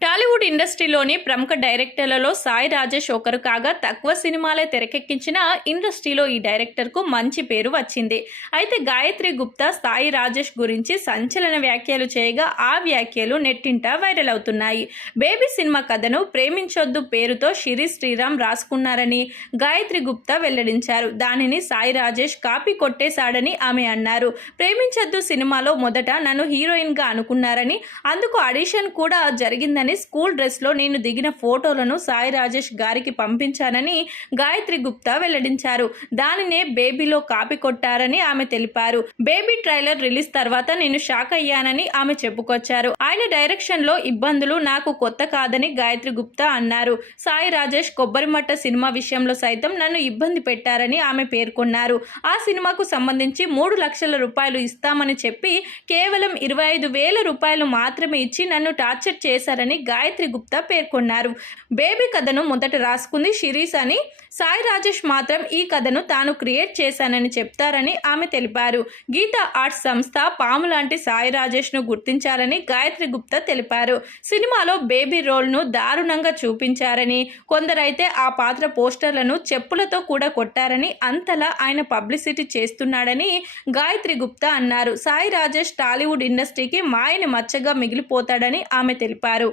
టాలీవుడ్ ఇండస్ట్రీలోని ప్రముఖ డైరెక్టర్లలో సాయి రాజేష్ ఒకరు కాగా తక్కువ సినిమాలే తెరకెక్కించిన ఇండస్ట్రీలో ఈ డైరెక్టర్కు మంచి పేరు వచ్చింది. అయితే గాయత్రి గుప్తా సాయి రాజేష్ గురించి సంచలన వ్యాఖ్యలు చేయగా ఆ వ్యాఖ్యలు నెట్టింట వైరల్ అవుతున్నాయి. బేబీ సినిమా కథను ప్రేమించొద్దు పేరుతో షిరి శ్రీరామ్ రాసుకున్నారని గాయత్రి గుప్తా వెల్లడించారు. దానిని సాయి రాజేష్ కాపీ కొట్టేశాడని ఆమె అన్నారు. ప్రేమించొద్దు సినిమాలో మొదట నన్ను హీరోయిన్గా అనుకున్నారని అందుకు ఆడిషన్ కూడా జరిగిందని స్కూల్ డ్రెస్లో నేను దిగిన ఫోటోలను సాయి రాజేష్ గారికి పంపించానని గాయత్రి గుప్తా వెల్లడించారు. దానినే బేబీలో కాపీ కొట్టారని ఆమె తెలిపారు. బేబీ ట్రైలర్ రిలీజ్ తర్వాత నేను షాక్ అయ్యానని ఆమె చెప్పుకొచ్చారు. ఆయన డైరెక్షన్లో ఇబ్బందులు నాకు కొత్త కాదని గాయత్రి గుప్తా అన్నారు. సాయి రాజేష్ కొబ్బరిమట్ట సినిమా విషయంలో సైతం నన్ను ఇబ్బంది పెట్టారని ఆమె పేర్కొన్నారు. ఆ సినిమాకు సంబంధించి మూడు లక్షల రూపాయలు ఇస్తామని చెప్పి కేవలం ఇరవై ఐదు వేల రూపాయలు మాత్రమే ఇచ్చి నన్ను టార్చర్ చేశారని గాయత్రి గుప్తా పేర్కొన్నారు. బేబీ కథను మొదట రాసుకుంది శిరీష్ అని సాయి రాజేష్ మాత్రం ఈ కథను తాను క్రియేట్ చేశానని చెప్తారని ఆమె తెలిపారు. గీతా ఆర్ట్స్ సంస్థ పాము లాంటి సాయి రాజేష్ను గుర్తించాలని గాయత్రి గుప్తా తెలిపారు. సినిమాలో బేబీ రోల్ను దారుణంగా చూపించారని కొందరైతే ఆ పాత్ర పోస్టర్లను చెప్పులతో కూడా కొట్టారని అంతలా ఆయన పబ్లిసిటీ చేస్తున్నాడని గాయత్రి గుప్తా అన్నారు. సాయి రాజేష్ టాలీవుడ్ ఇండస్ట్రీకి మాయని మచ్చగా మిగిలిపోతాడని ఆమె తెలిపారు.